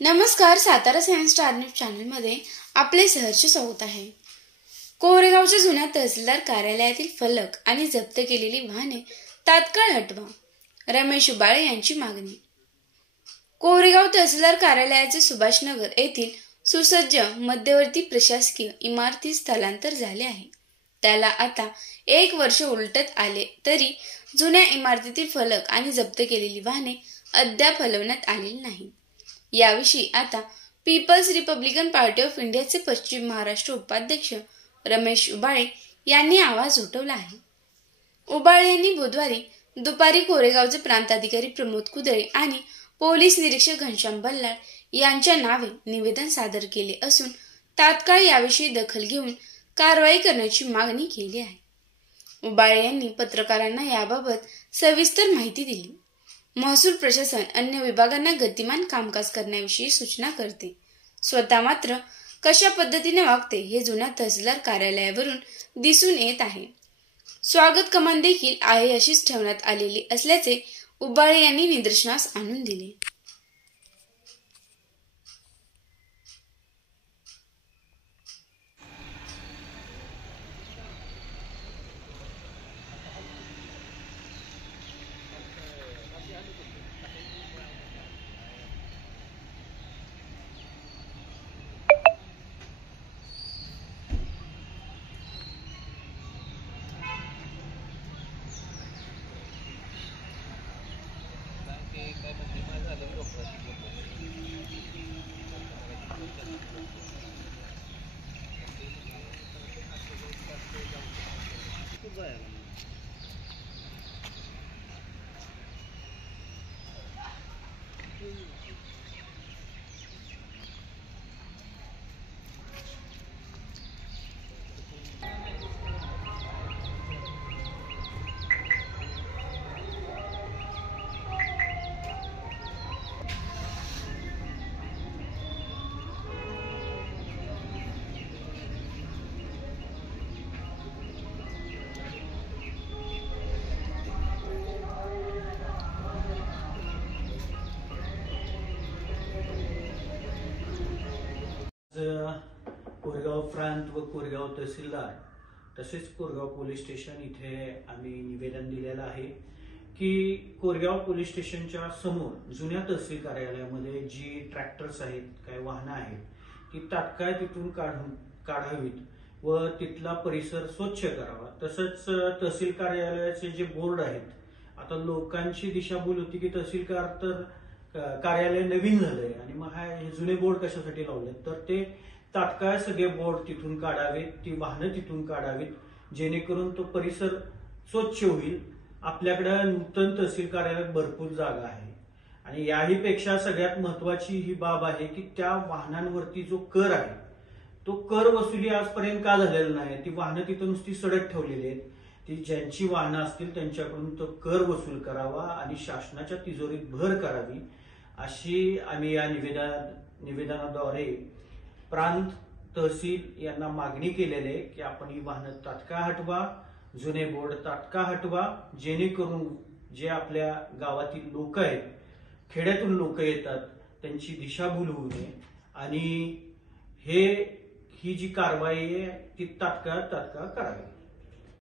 नमस्कार, Satara science star news चॅनलमध्ये आपले सहर्ष स्वागत आहे। कोरेगावच्या जुन्या तहसीलदार कार्यालयातील फलक आणि जप्त केलेली वाहने तात्काळ हटवा, रमेश उबाळे यांची मागणी। कोरेगाव तहसीलदार कार्यालयाचे सुभाषनगर येथील सुसज्ज मध्यवर्ती प्रशासकीय इमारतीत स्थलांतर झाले आहे। त्याला आता 1 वर्ष उलटत आले तरी जुन्या इमारतीतील फलक आणि जप्त केलेली वाहने अद्याप हलवण्यात आलेली नाही। याविषयी आता पीपल्स रिपब्लिकन पार्टी ऑफ इंडियाचे पश्चिम महाराष्ट्र उपाध्यक्ष रमेश उबाळे यांनी आवाज उठवला आहे। उबाळे यांनी बुधवारी दुपारी कोरेगावचे प्रांताधिकारी प्रमोद कुदळे आणि पोलीस निरीक्षक घनश्याम बल्लाळ यांच्या नावे निवेदन सादर केले असून तात्काळ याविषयी दखल घेऊन कारवाई करण्याची मागणी केली आहे। उबाळे यांनी पत्रकारांना याबाबत सविस्तर माहिती दिली। महसूल प्रशासन अन्य विभागांना गतिमान कामकाज करण्याविषयी सूचना करते, स्वतः मात्र कशा पद्धतीने वागते हे जुन्या तहसीलदार कार्यालयावरून दिसून येत आहे। स्वागत कमान देखील आहे अशीच ठेवण्यात आलेली असल्याचे उबाळे यांनी निदर्शनास आणून दिले। कोरेगाव प्रांत व कोरेगाव तहसीलदार तसेच कोरेगाव पोलीस स्टेशन इथे आम्ही निवेदन दिलेलं आहे की कोरेगाव पोलीस स्टेशनच्या समोर जुन्या तहसील कार्यालयामध्ये जी ट्रॅक्टर्स आहेत, काही वाहनं आहेत, ती तात्काळ तिथून काढावीत व तिथला परिसर स्वच्छ करावा। तसंच तहसील कार्यालयाचे जे बोर्ड आहेत, आता लोकांची दिशाभूल होती की तहसीलदार तर कार्यालय नवीन झालंय आणि मग हे जुने बोर्ड कशासाठी लावलेत, तर ते तात्काळ सगळे बोर्ड तिथून काढावेत, ती वाहनं तिथून काढावीत, जेणेकरून तो परिसर स्वच्छ होईल। आपल्याकडे नूतन तहसील कार्यालयात भरपूर जागा आहे आणि याही पेक्षा सगळ्यात महत्वाची ही बाब आहे की त्या वाहनांवरती जो कर आहे, तो कर वसुली आजपर्यंत का झालेला नाही। ती वाहनं तिथं नुसती सडक ठेवलेली आहेत, ती ज्यांची वाहनं असतील त्यांच्याकडून तो कर वसूल करावा आणि शासनाच्या तिजोरीत भर करावी, अशी आम्ही या निवेदनाद्वारे प्रांत तहसील यांना मागणी केलेली आहे की आपण ही वाहनं तात्काळ हटवा, जुने बोर्ड तात्काळ हटवा, जेणेकरून जे आपल्या गावातील लोक आहेत, खेड्यातून लोक येतात, त्यांची दिशाभूल होऊ नये आणि ही जी कारवाई आहे ती तात्काळ करावी।